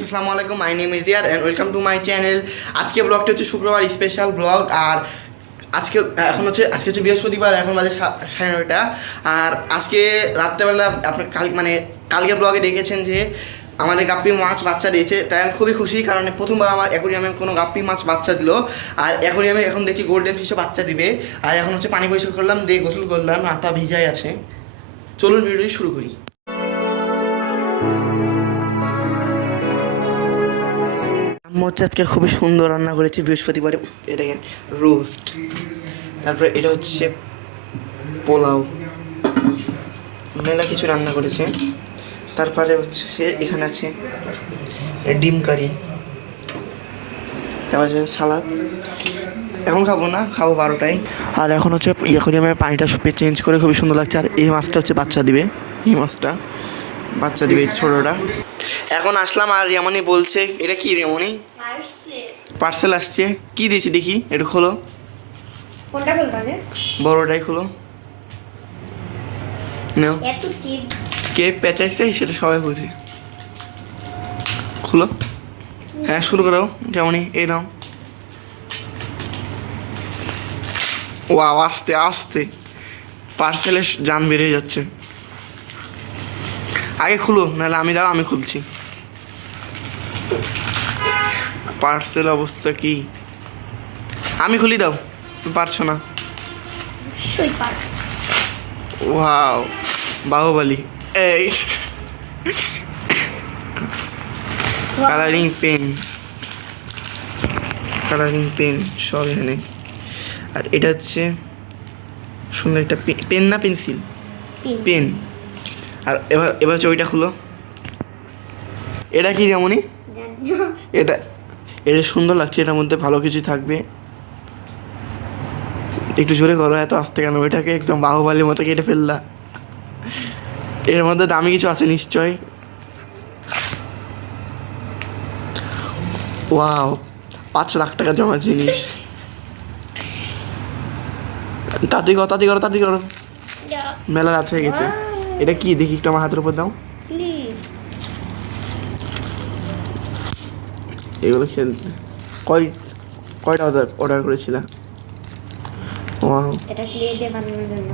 আসসালামু আলাইকুম my name is rear and welcome to my channel আজকে ব্লগটা হচ্ছে শুক্রবার স্পেশাল ব্লগ আর আজকে, এখন হচ্ছে, আজকে হচ্ছে বৃহস্পতিবার, এখন বাজে সাড়ে নয়টা। আর আজকে রাত্রেবেলা আপনার কাল মানে কালকে ব্লগে দেখেছেন যে আমাদের গাপ্পি মাছ বাচ্চা দিয়েছে। তাই আমি খুবই খুশি কারণ প্রথমবার আমার অ্যাকোরিয়ামে কোনো গাপ্পি মাছ বাচ্চা দিল। আর অ্যাকোরিয়ামে এখন দেখছি গোল্ডেন ফিশও বাচ্চা দিবে। আর এখন হচ্ছে পানি পরিষ্কার করলাম, দিয়ে গোসল করলাম, হাতা ভিজাই আছে। চলুন ভিডিওটি শুরু করি। আম্মু হচ্ছে আজকে খুবই সুন্দর রান্না করেছে বৃহস্পতিবারে। এ দেখেন, রোস্ট। তারপরে এটা হচ্ছে পোলাও। মেলা কিছু রান্না করেছে। তারপরে হচ্ছে সে এখানে আছে ডিম কারি। তারপরে সালাদ। এখন খাব না, খাব বারোটায়। আর এখন হচ্ছে করি আমি পানিটা চেঞ্জ করে খুবই সুন্দর লাগছে। আর এই মাছটা হচ্ছে বাচ্চা দিবে। এই মাছটা বাচ্চা দিবে ছোটোটা। এখন আসলাম আর রিয়ামনি বলছে, এটা কি পারছে পার্সেল আসছে। কি দিয়েছি দেখি? একটু খোলো। কোনটা বড়টাই খোলো। নাও। কি পেঁচাইছে সেটা সবাই বুঝে। খুলো। হ্যাঁ শুরু করো কেমনই? এই নাও। ওয়াও আস্তে আস্তে। পার্সেলের যান বেড়ে যাচ্ছে। আগে খুলো নাহলে আমি দাও আমি খুলছি। পার্সেল অবস্থা কি? আমি খুলি দাও পারছ না। ওয়াও বাহুবলি। এই। কালারিং পেন কালারিং পেন সব এখানে। আর এটা হচ্ছে সুন্দর একটা পেন না পেন্সিল? পেন আর এবার এবার হচ্ছে ওইটা খুলো। এটা কি যেমনই এটা এটা সুন্দর লাগছে এটার মধ্যে ভালো কিছু থাকবে। একটু জোরে করো এত আসতে কেন? ওইটাকে একদম বাহুবালির মতো কেটে ফেললা। এর মধ্যে দামি কিছু আছে নিশ্চয় ওয়াও পাঁচ লাখ টাকা জমা জিনিস। তাড়াতাড়ি করো তাড়াতাড়ি করো তাড়াতাড়ি করো। মেলা রাত হয়ে গেছে। এটা কি? দেখি একটু আমার হাতের উপর দাও। এগুলো খেলতে। কয় কয়টা অর্ডার অর্ডার করেছিলাম ওয়াও এটা ক্লে দিয়ে বানানোর জন্য।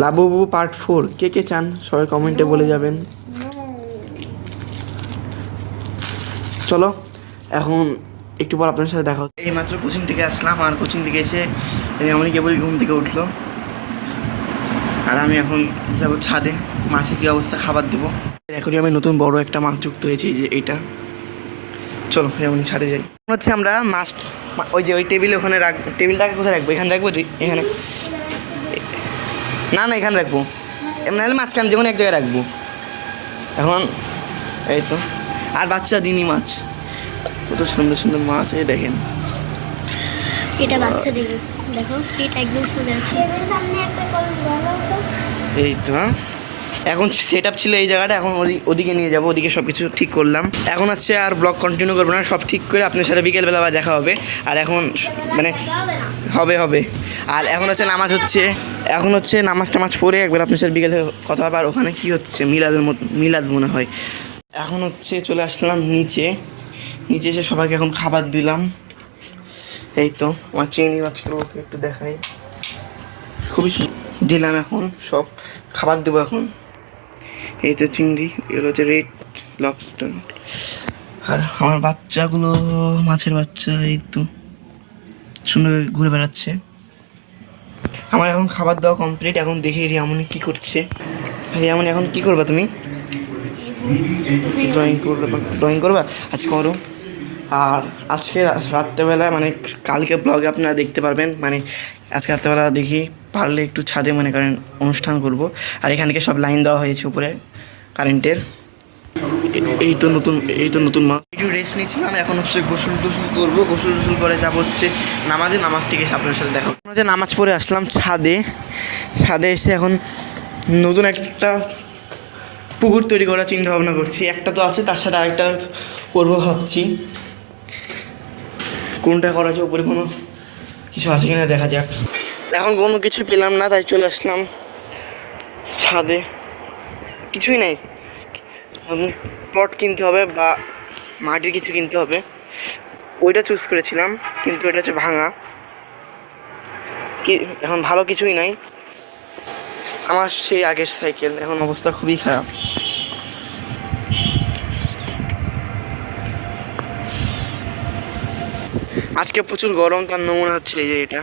লাবুবু পার্ট ফোর কে কে চান? সবাই কমেন্টে বলে যাবেন। চলো এখন একটু পর আপনার সাথে দেখা এই মাত্র কোচিং থেকে আসলাম আর কোচিং থেকে এসে আমি কেবল ঘুম থেকে উঠল। আর আমি এখন যাব ছাদে। মাছে কী অবস্থা? খাবার দেবো। এখনই আমি নতুন বড় একটা মাছ যুক্ত হয়েছে এই যে এইটা চলো যেমন ছাদে যাই। হচ্ছে আমরা মাছ ওই যে ওই টেবিলে ওখানে রাখ টেবিলটাকে কোথায় রাখব? এখানে রাখব এখানে। না না এখানে রাখব। এমন নাহলে মাঝখানে যে কোনো এক জায়গায় রাখব। এখন এই তো। আর বাচ্চা দিনই মাছ। কত সুন্দর সুন্দর মাছ এই দেখেন। এটা বাচ্চা দিবে। দেখো পেট একদম ফুলে আছে। এই তো হ্যাঁ? এখন সেট আপ ছিল এই জায়গাটা, এখন ওদি- ওদিকে নিয়ে যাব, ওদিকে সব কিছু ঠিক করলাম। এখন হচ্ছে আর ব্লগ কন্টিনিউ করব না, সব ঠিক করে আপনার সাথে বিকেলবেলা আবার দেখা হবে। আর এখন মানে হবে হবে। আর এখন হচ্ছে নামাজ হচ্ছে, এখন হচ্ছে নামাজ টামাজ পড়ে একবার আপনার সাথে বিকেলে কথা হবে, আর ওখানে কী হচ্ছে, মিলাদের মতো, মিলাদ মনে হয়। এখন হচ্ছে চলে আসলাম নিচে নিচে এসে সবাইকে এখন খাবার দিলাম। এই তো, আমার চিংড়ি মাছগুলোকে একটু দেখাই। খুবই সু- দিলাম এখন, সব খাবার দেবো এখন। এই তো চিংড়ি, এগুলো হচ্ছে রেড লবস্টার আর আমার বাচ্চাগুলো, মাছের বাচ্চা, এই তো সুন্দর ঘুরে বেড়াচ্ছে। আমার এখন খাবার দাওয়া কমপ্লিট এখন দেখি রিয়ামনি কি করছে। রিয়ামনি, এখন কি করবা তুমি? ড্রয়িং করবে ড্রয়িং করবা? আজ করো। আর আজকে রাত্রেবেলা মানে কালকে ব্লগে আপনারা দেখতে পারবেন মানে আজকে রাত্রেবেলা দেখি পারলে একটু ছাদে মনে করেন অনুষ্ঠান করব। আর এখান থেকে সব লাইন দেওয়া হয়েছে উপরে, কারেন্টের। এই তো নতুন, এই তো নতুন মা একটু রেস্ট নিয়েছিলাম, এখন হচ্ছে গোসল টোসল করব। গোসল টোসল করে যাব হচ্ছে নামাজে, নামাজ থেকে আপনার সাথে দেখা। হচ্ছে। নামাজ পড়ে আসলাম ছাদে ছাদে এসে এখন নতুন একটা পুকুর তৈরি করার চিন্তা ভাবনা করছি। একটা তো আছে, তার সাথে আরেকটা করব ভাবছি। কোনটা করা যায়, উপরে কোনো কিছু আছে কিনা দেখা যাক। এখন কোনো কিছু পেলাম না, তাই চলে আসলাম ছাদে। কিছুই নাই। পট কিনতে হবে বা মাটির কিছু কিনতে হবে। ওইটা চুজ করেছিলাম, কিন্তু এটা হচ্ছে ভাঙা। কি, এখন ভালো কিছুই নাই। আমার সেই আগের সাইকেল এখন অবস্থা খুবই খারাপ। আজকে প্রচুর গরম, তার নমুনা হচ্ছে এই যে এটা।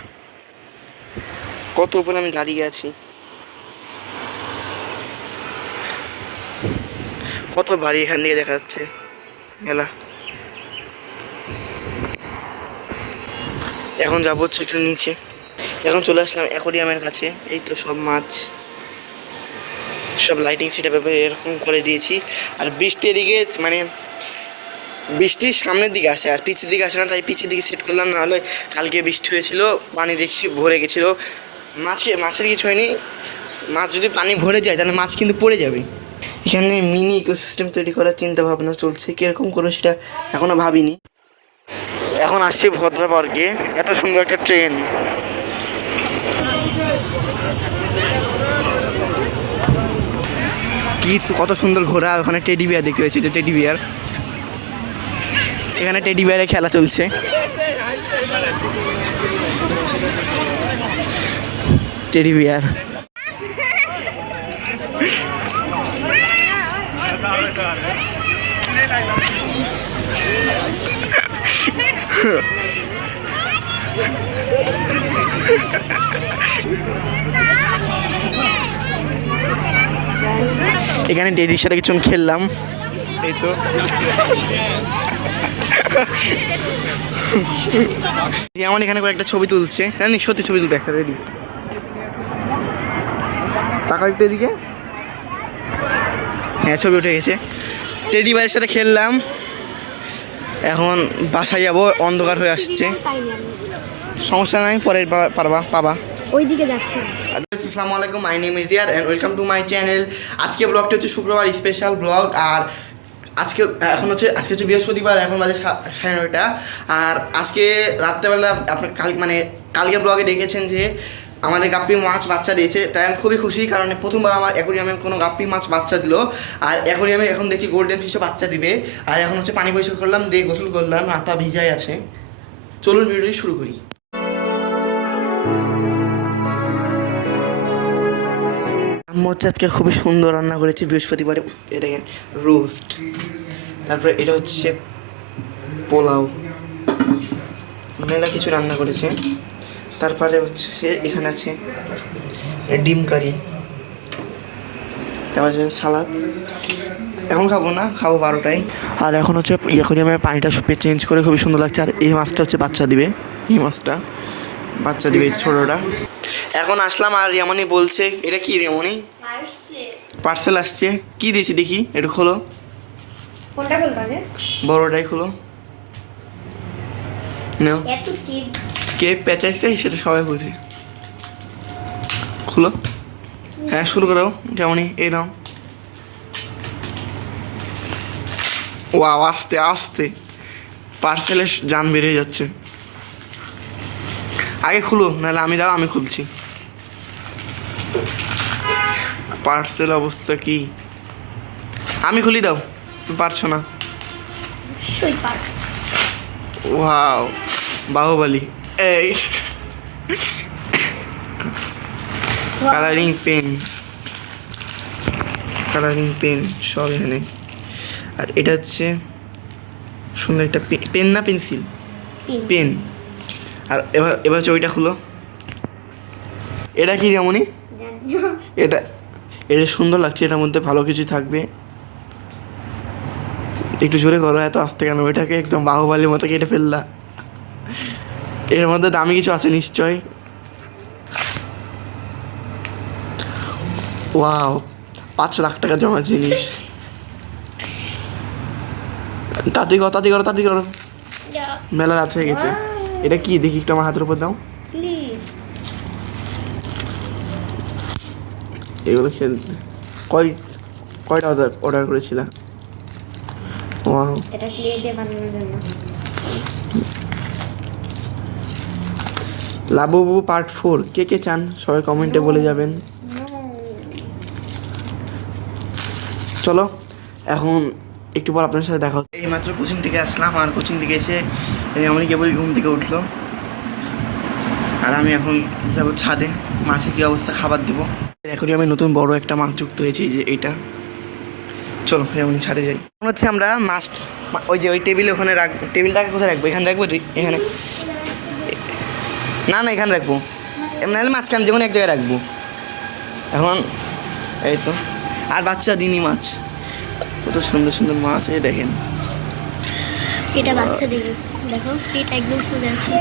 কত উপরে আমি দাঁড়িয়ে আছি? কত বাড়ি এখান থেকে দেখা যাচ্ছে? মেলা এখন যাব হচ্ছে একটু নিচে। এখন চলে আসলাম অ্যাকোরিয়ামের কাছে। এই তো সব মাছ। সব লাইটিং সেটা এরকম করে দিয়েছি। আর বৃষ্টি এদিকে মানে বৃষ্টির সামনের দিকে আসে, আর পিছের দিকে আসে না, তাই পিছের দিকে সেট করলাম। না হলে কালকে বৃষ্টি হয়েছিল, পানি দেখছি ভরে গেছিল। মাছকে মাছের কিছু হয়নি। মাছ যদি পানি ভরে যায়, তাহলে মাছ কিন্তু পড়ে যাবে। এখানে মিনি ইকোসিস্টেম তৈরি করার চিন্তা ভাবনা চলছে। কীরকম করে সেটা এখনও ভাবিনি। এখন আসছি ভদ্রবর্গে। এত সুন্দর একটা ট্রেন কি কত সুন্দর ঘোড়া। ওখানে টেডি বিয়ার দেখতে পেয়েছি যে টেডি বিয়ার এখানে টেডি বিয়ারে খেলা চলছে। Teddy bear. এখানে টেডির সাথে কিছু খেললাম। এই তো যেমন এখানে কয়েকটা ছবি তুলছে। জানি সত্যি ছবি তুলবে একটা রেডি টাকা একটু এদিকে। হ্যাঁ ছবি উঠে গেছে। টেডি ভাইয়ের সাথে খেললাম। এখন বাসায় যাব অন্ধকার হয়ে আসছে। সমস্যা নাই পরে পারবা পাবা। ওইদিকে যাচ্ছি। আসসালামু আলাইকুম my name is rear and welcome to my channel আজকে ব্লগটা হচ্ছে শুক্রবার স্পেশাল ব্লগ আর আজকে এখন হচ্ছে আজকে হচ্ছে বৃহস্পতিবার এখন বাজে সাড়ে নয়টা। আর আজকে রাত্রেবেলা আপনার কাল মানে কালকে ব্লগে দেখেছেন যে আমাদের গাপ্পি মাছ বাচ্চা দিয়েছে, তাই আমি খুবই খুশি, কারণ প্রথমবার আমার অ্যাকোরিয়ামে কোনো গাপ্পি মাছ বাচ্চা দিল। আর অ্যাকোরিয়ামে এখন দেখছি গোল্ডেন ফিশও বাচ্চা দিবে। আর এখন হচ্ছে পানি পরিষ্কার করলাম, দিয়ে গোসল করলাম মাথা ভিজাই আছে। চলুন ভিডিওটি শুরু করি। আজকে খুবই সুন্দর রান্না করেছে, বৃহস্পতিবারে দেখেন রোস্ট তারপরে এটা হচ্ছে পোলাও। মেলা কিছু রান্না করেছে। তারপরে হচ্ছে সে এখানে আছে ডিম কারি তারপর হচ্ছে সালাদ। এখন খাব না খাব বারোটায়। আর এখন হচ্ছে ইয়ে করি আমি পানিটা চেঞ্জ করে খুবই সুন্দর লাগছে। আর এই মাছটা হচ্ছে বাচ্চা দিবে এই মাছটা বাচ্চা দিবে এই ছোটোটা। এখন আসলাম আর রিয়ামনি বলছে এটা কি রিয়ামনি? পার্সেল। আসছে। কি দিয়েছি দেখি এটা খোলো। বড়টাই খোলো। নাও। কি পেঁচাইছে সেটা সবাই বুঝে। খুলো। হ্যাঁ শুরু করো যেমনই এই নাও। ওয়াও আস্তে আস্তে। পার্সেলের যান বেরিয়ে যাচ্ছে। আগে খুলো নাহলে আমি দাও আমি খুলছি। পার্সেল অবস্থা কি? আমি খুলি দাও তুমি পারছ না। ওয়াও বাহুবলী। এই কালারিং পেন কালারিং পেন সব এখানে। আর এটা হচ্ছে সুন্দর একটা পেন না পেন্সিল পেন আর এবার এবার ওইটা খুলো। এটা কি যেমনই এটা এটা সুন্দর লাগছে এটার মধ্যে ভালো কিছু থাকবে। একটু জোরে করো এত আস্তে কেন? ওইটাকে একদম বাহুবালির মতো কেটে ফেললা। এর মধ্যে দামি কিছু আছে নিশ্চয় ওয়াও পাঁচ লাখ টাকা জমা জিনিস। তাড়াতাড়ি করো তাড়াতাড়ি করো তাড়াতাড়ি করো মেলা রাত হয়ে গেছে। এটা কি? দেখি একটু আমার হাতের উপর দাও। এগুলো খেলতে। কয় কয়টা অর্ডার অর্ডার করেছিলাম ওয়াও এটা প্লেটে বানানোর জন্য। লাবুবু পার্ট ফোর কে কে চান? সবাই কমেন্টে বলে যাবেন। চলো, এখন একটু পর আপনার সাথে দেখা এই মাত্র কোচিং থেকে আসলাম আর কোচিং থেকে এসে আমি কেবল ঘুম থেকে উঠল। আর আমি এখন যাব ছাদে। মাছে কী অবস্থা? খাবার দেবো। এখনই আমি নতুন বড় একটা মাছ যুক্ত হয়েছি যে এইটা। চলো যেমন ছাদে যাই। হচ্ছে আমরা মাছ ওই যে ওই টেবিলে ওখানে রাখ টেবিলটাকে কোথায় রাখব? এখানে রাখব এখানে। না না এখানে রাখব। এমনি হলে মাঝখানে যেমন এক জায়গায় রাখব। এখন এই তো। আর বাচ্চা দিনই মাছ। কত সুন্দর সুন্দর মাছ এই দেখেন। এটা বাচ্চা দিবে। দেখো পেট একদম ফুলে আছে।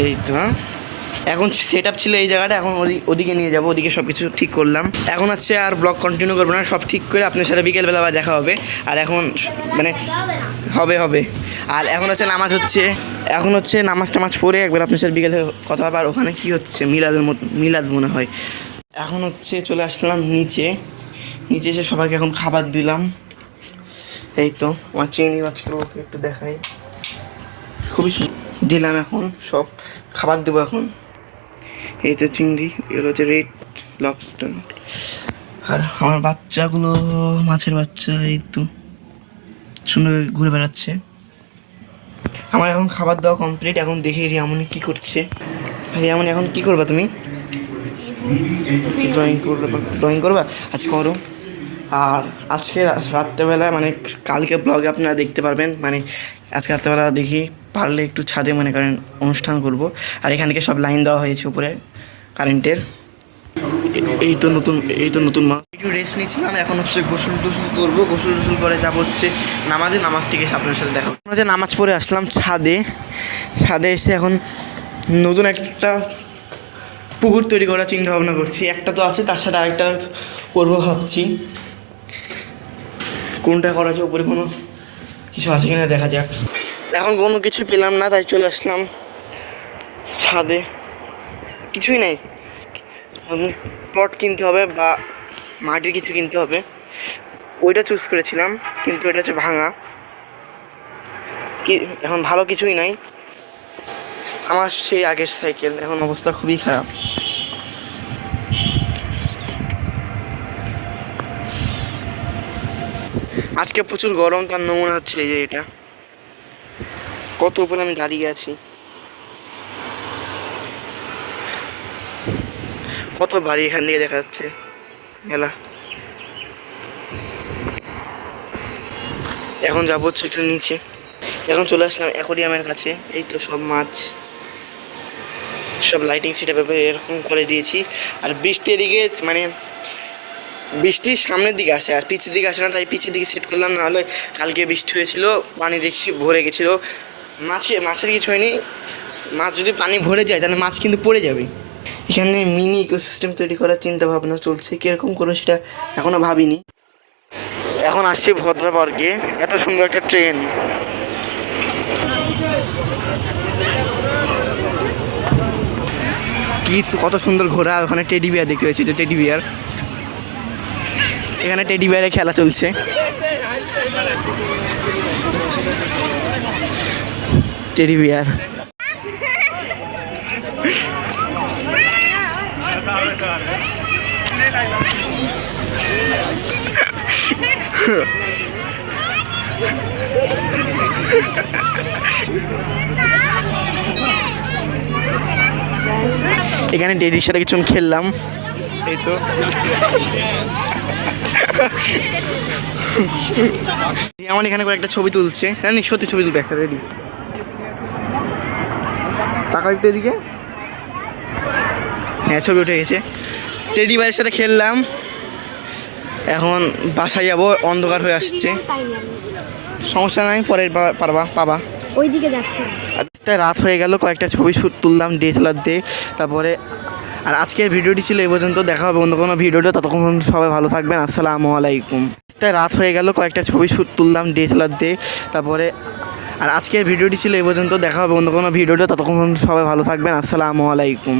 এই তো হ্যাঁ। এখন সেট আপ ছিল এই জায়গাটা এখন ওদি- ওদিকে নিয়ে যাব ওদিকে সব কিছু ঠিক করলাম। এখন হচ্ছে আর ব্লগ কন্টিনিউ করব না সব ঠিক করে আপনার সাথে বিকেলবেলা আবার দেখা হবে। আর এখন মানে হবে হবে। আর এখন হচ্ছে নামাজ হচ্ছে। এখন হচ্ছে নামাজ টামাজ পড়ে একবার আপনার সাথে বিকেলে কথা হবে, আর ওখানে কি হচ্ছে? মিলাদের মতো মিলাদ মনে হয়। এখন হচ্ছে চলে আসলাম নিচে। নিচে এসে সবাইকে এখন খাবার দিলাম। এই তো, আমার চিংড়ি মাছগুলোকে একটু দেখাই। খুবই দিলাম এখন, সব খাবার দেবো এখন। এই তো চিংড়ি, এগুলো হচ্ছে রেড লবস্টার আর আমার বাচ্চাগুলো, মাছের বাচ্চা, এই তো। সুন্দর ঘুরে বেড়াচ্ছে। আমার এখন খাবার দেওয়া কমপ্লিট এখন দেখি রিয়ামনি কি করছে। রিয়ামনি, এখন কি করবা তুমি? ড্রয়িং করবে ড্রয়িং করবা? আজ করো। আর আজকে রাত্রেবেলা মানে কালকে ব্লগে আপনারা দেখতে পারবেন মানে আজকে রাত্রেবেলা দেখি পারলে একটু ছাদে, মনে করেন, অনুষ্ঠান করব। আর এখান থেকে সব লাইন দেওয়া হয়েছে উপরে কারেন্টের এই তো নতুন, এই তো নতুন মা একটু রেস্ট নিয়েছিলাম এখন হচ্ছে গোসল টোসল করব। গোসল টোসল করে যাব হচ্ছে নামাজে, নামাজ থেকে এসে আপনার সাথে দেখা। হচ্ছে। নামাজ পড়ে আসলাম ছাদে ছাদে এসে এখন নতুন একটা পুকুর তৈরি করার চিন্তা ভাবনা করছি। একটা তো আছে, তার সাথে আরেকটা করব ভাবছি। কোনটা করা যায়, উপরে কোনো কিছু আছে কিনা দেখা যাক। এখন কোনো কিছু পেলাম না, তাই চলে আসলাম ছাদে। কিছুই নাই। পট কিনতে হবে বা মাটির কিছু কিনতে হবে। ওইটা চুজ করেছিলাম, কিন্তু এটা হচ্ছে ভাঙা। কি, এখন ভালো কিছুই নাই। আমার সেই আগের সাইকেল এখন অবস্থা খুবই খারাপ। আজকে প্রচুর গরম, তার নমুনা হচ্ছে এই যে এটা। কত উপরে আমি দাঁড়িয়ে আছি। কত বাড়ি এখান থেকে দেখা যাচ্ছে। মেলা এখন যাব হচ্ছে একটু নিচে। এখন চলে আসলাম অ্যাকোরিয়ামের কাছে। এই তো সব মাছ, সব লাইটিং সেটা ব্যাপারে এরকম করে দিয়েছি। আর বৃষ্টি এদিকে মানে বৃষ্টির সামনের দিকে আসে, আর পিছের দিকে আসে না, তাই পিছের দিকে সেট করলাম। নাহলে কালকে বৃষ্টি হয়েছিল, পানি দেখছি ভরে গেছিল। মাছকে মাছের কিছু হয়নি। মাছ যদি পানি ভরে যায়, তাহলে মাছ কিন্তু পড়ে যাবে। এখানে মিনি ইকোসিস্টেম তৈরি করার চিন্তা ভাবনা চলছে। কীরকম করে সেটা এখনও ভাবিনি। এখন আসছি ভদ্রবর্গে এত সুন্দর একটা ট্রেন। কি কত সুন্দর ঘোড়া ওখানে টেডি বিয়ার দেখতে পাচ্ছি যে টেডি বিয়ার এখানে টেডি বিয়ারে খেলা চলছে। টেডি বিয়ার এখানে টেডির সাথে কিছু খেললাম। এই তো আমার এখানে কয়েকটা ছবি তুলছে। জানি সত্যি ছবি তুলবে একটা রেডি টাকা একটু এদিকে। হ্যাঁ ছবি উঠে গেছে। টেডি ভাইয়ের সাথে খেললাম। এখন বাসায় যাব অন্ধকার হয়ে আসছে। সমস্যা নাই পরে পারবা পাবা। ওইদিকে যাচ্ছে। আজকে রাত হয়ে গেল কয়েকটা ছবি শুট তুললাম ডিএসএলআর দিয়ে তারপরে আর আজকের ভিডিওটি ছিল এই পর্যন্ত দেখা হবে অন্য কোনো ভিডিওটা ততক্ষণ সবাই ভালো থাকবেন আসসালামু আলাইকুম। আজকে রাত হয়ে গেল কয়েকটা ছবি শুট তুললাম ডিএসএলআর দিয়ে তারপরে আর আজকের ভিডিওটি ছিল এই পর্যন্ত দেখা হবে অন্য কোনো ভিডিওটা ততক্ষণ সবাই ভালো থাকবেন আসসালামু আলাইকুম।